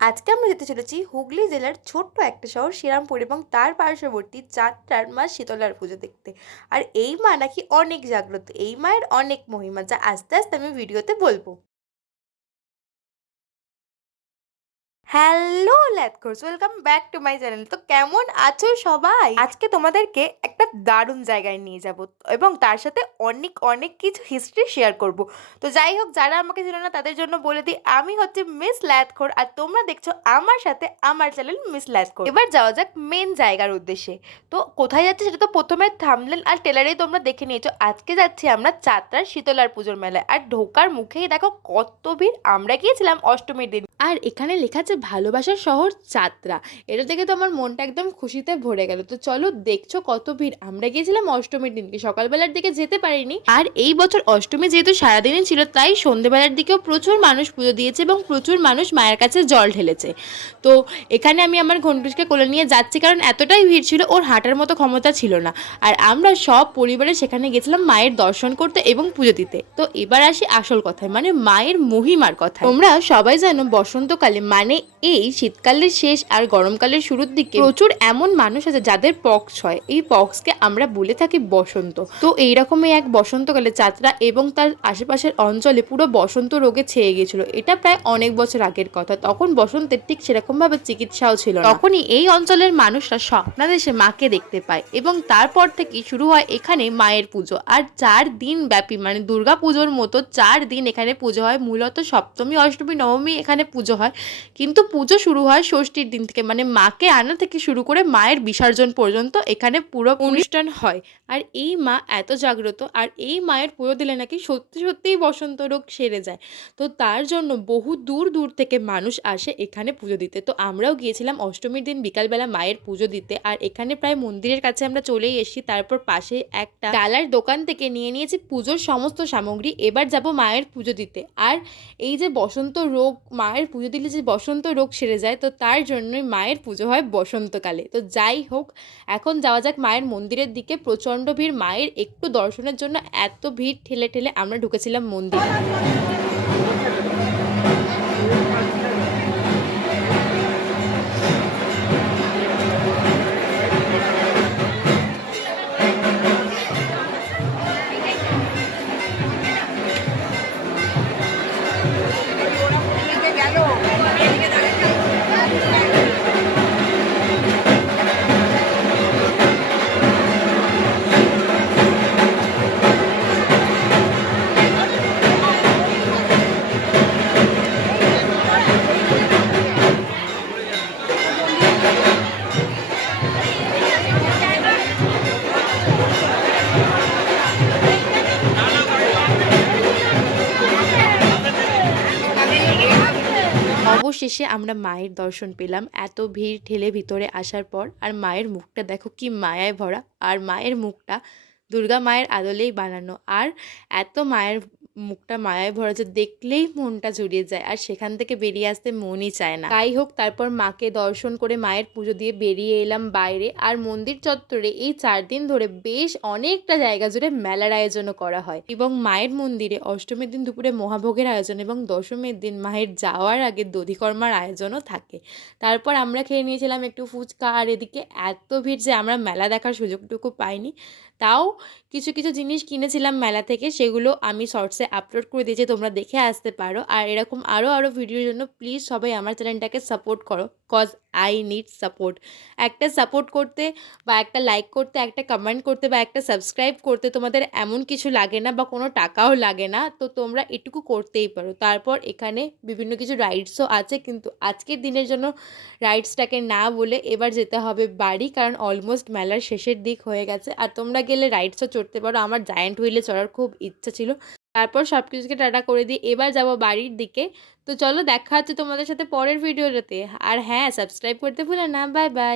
আজকে আমরা যেতে চলেছি হুগলি জেলার ছোট্ট একটা শহর, শ্রীরামপুর এবং তার পার্শ্ববর্তী চারটার মা শীতলার পুজো দেখতে। আর এই মা নাকি অনেক জাগ্রত, এই মায়ের অনেক মহিমা যা আস্তে আস্তে আমি ভিডিওতে বলব। Hello ল্যাথকোর্স welcome back to my channel. তো কেমন আছো সবাই? আজকে তোমাদেরকে একটা দারুণ জায়গায় নিয়ে যাব এবং তার সাথে অনেক অনেক কিছু হিস্ট্রি শেয়ার করব। তো যাই হোক, যারা আমাকে ছিল না, তাদের জন্য বলে দিই, আমি হচ্ছে মিস ল্যাথখোর আর তোমরা দেখছ আমার সাথে আমার চ্যানেল মিস ল্যাথখোর এবার যাওয়া যাক মেন জায়গার উদ্দেশ্যে। তো কোথায় যাচ্ছে সেটা তো প্রথমে থামলেন আর টেলারেই তোমরা দেখে নিয়েছো। আজকে যাচ্ছি আমরা চারটার শীতলার পুজোর মেলায়। আর ঢোকার মুখেই দেখো কত ভিড়, আমরা গিয়েছিলাম অষ্টমীর দিন। আর এখানে লেখা ভালোবাসার শহর চাত্রা। এটা দেখে তো আমার মনটা একদম খুশিতে ভরে গেল। তো চলো দেখছ কত ভিড়। আমরা গিয়েছিলাম অষ্টমীর দিনকে সকালবেলার দিকে যেতে পারিনি। আর এই বছর অষ্টমী যেহেতু সারাদিনই ছিল, তাই সন্ধেবেলার দিকেও প্রচুর মানুষ পুজো দিয়েছে এবং প্রচুর মানুষ মায়ের কাছে জল ঢেলেছে। তো এখানে আমি আমার ঘন্টুসকে কোলে নিয়ে যাচ্ছি কারণ এতটাই ভিড় ছিল, ওর হাঁটার মতো ক্ষমতা ছিল না। আর আমরা সব পরিবারে সেখানে গেছিলাম মায়ের দর্শন করতে এবং পুজো দিতে। তো এবার আসি আসল কথায় মানে মায়ের মহিমার কথা তোমরা সবাই জানো বসন্তকালে মানে এই শীতকালের শেষ আর গরমকালের শুরুর দিকে প্রচুর এমন মানুষ আছে যাদের পক্স হয় এই পক্সকে আমরা বলে থাকি বসন্ত। তো এইরকমই এক বসন্তকালে যাত্রা এবং তার আশেপাশের অঞ্চলে পুরো বসন্ত রোগে ছেয়ে গেছিল এটা প্রায় অনেক বছর আগের কথা। তখন বসন্তের ঠিক সেরকম ভাবে চিকিৎসাও ছিল তখনই এই অঞ্চলের মানুষরা স্বপ্নাদেশে মাকে দেখতে পায় এবং তারপর থেকে শুরু হয় এখানে মায়ের পুজো। আর চার দিন ব্যাপী মানে দুর্গা পুজোর মতো চার দিন এখানে পুজো হয়। মূলত সপ্তমী, অষ্টমী, নবমী এখানে পুজো হয়। কিন্তু পুজো শুরু হয় ষষ্ঠীর দিন থেকে মানে মাকে আনা থেকে শুরু করে মায়ের বিসর্জন পর্যন্ত এখানে পুরো অনুষ্ঠান হয়। আর এই মা এত জাগ্রত, আর এই মায়ের পুজো দিলে নাকি সত্যি সত্যিই বসন্ত রোগ সেরে যায়। তো তার জন্য বহু দূর দূর থেকে মানুষ আসে এখানে পুজো দিতে। তো আমরাও গিয়েছিলাম অষ্টমীর দিন বিকালবেলা মায়ের পুজো দিতে, আর এখানে প্রায় মন্দিরের কাছে আমরা চলেই এসেছি। তারপর পাশে একটা ডালার দোকান থেকে নিয়ে নিয়েছি পুজোর সমস্ত সামগ্রী। এবার যাব মায়ের পুজো দিতে। আর এই যে বসন্ত রোগ, মায়ের পুজো দিলে যে বসন্ত রোগ সেরে যায়, তো তার জন্যই মায়ের পুজো হয় বসন্তকালে। তো যাই হোক, এখন যাওয়া যাক মায়ের মন্দিরের দিকে। প্রচণ্ড ভিড়, মায়ের একটু দর্শনের জন্য এত ভিড়, ঠেলে ঠেলে আমরা ঢুকেছিলাম মন্দিরে। অবশেষে আমরা মায়ের দর্শন পেলাম। এত ভিড় ঠেলে ভিতরে আসার পর আর মায়ের মুখটা দেখো কি মায়ায় ভরা। আর মায়ের মুখটা দুর্গা মায়ের আদলেই বানানো। আর এত মায়ের মুখটা মায়ায় ভরা যে দেখলেই মনটা জুড়িয়ে যায়, আর সেখান থেকে বেরিয়ে আসতে মনই চায় না। তাই হোক, তারপর মাকে দর্শন করে মায়ের পুজো দিয়ে বেরিয়ে এলাম বাইরে, আর মন্দির চত্বরে এই চার দিন ধরে বেশ অনেকটা জায়গা জুড়ে মেলার আয়োজনও করা হয়। এবং মায়ের মন্দিরে অষ্টমীর দিন দুপুরে মহাভোগের আয়োজন এবং দশমীর দিন মায়ের যাওয়ার আগে দধিকর্মার আয়োজনও থাকে। তারপর আমরা খেয়ে নিয়েছিলাম একটু ফুচকা, আর এদিকে এত ভিড় যে আমরা মেলা দেখার সুযোগটুকু পাইনি। তাও কিছু কিছু জিনিস কিনেছিলাম মেলা থেকে, সেগুলো আমি শর্টসে আপলোড করে দিয়েছি, তোমরা দেখে আসতে পারো। আর এরকম আরও আরও ভিডিওর জন্য প্লিজ সবাই আমার চ্যানেলটাকে সাপোর্ট করো কজ আই নিড সাপোর্ট একটা সাপোর্ট করতে বা একটা লাইক করতে, একটা কমেন্ট করতে বা একটা সাবস্ক্রাইব করতে তোমাদের এমন কিছু লাগে না বা কোনো টাকাও লাগে না, তো তোমরা এটুকু করতেই পারো। তারপর এখানে বিভিন্ন কিছু রাইডসও আছে, কিন্তু আজকের দিনের জন্য রাইডসটাকে না বলে এবার যেতে হবে বাড়ি, কারণ অলমোস্ট মেলার শেষের দিক হয়ে গেছে। আর তোমরা গেলে রাইডসও চড়তে পারো। আমার জায়েন্ট হুইলে চড়ার খুব ইচ্ছা ছিল। তারপর সব কিছুকে টাটা করে দিয়ে এবার যাব বাড়ির দিকে। তো চলো দেখা হচ্ছে তোমাদের সাথে পরের ভিডিওটাতে আর হ্যাঁ সাবস্ক্রাইব করতে ভুলে না। Bye bye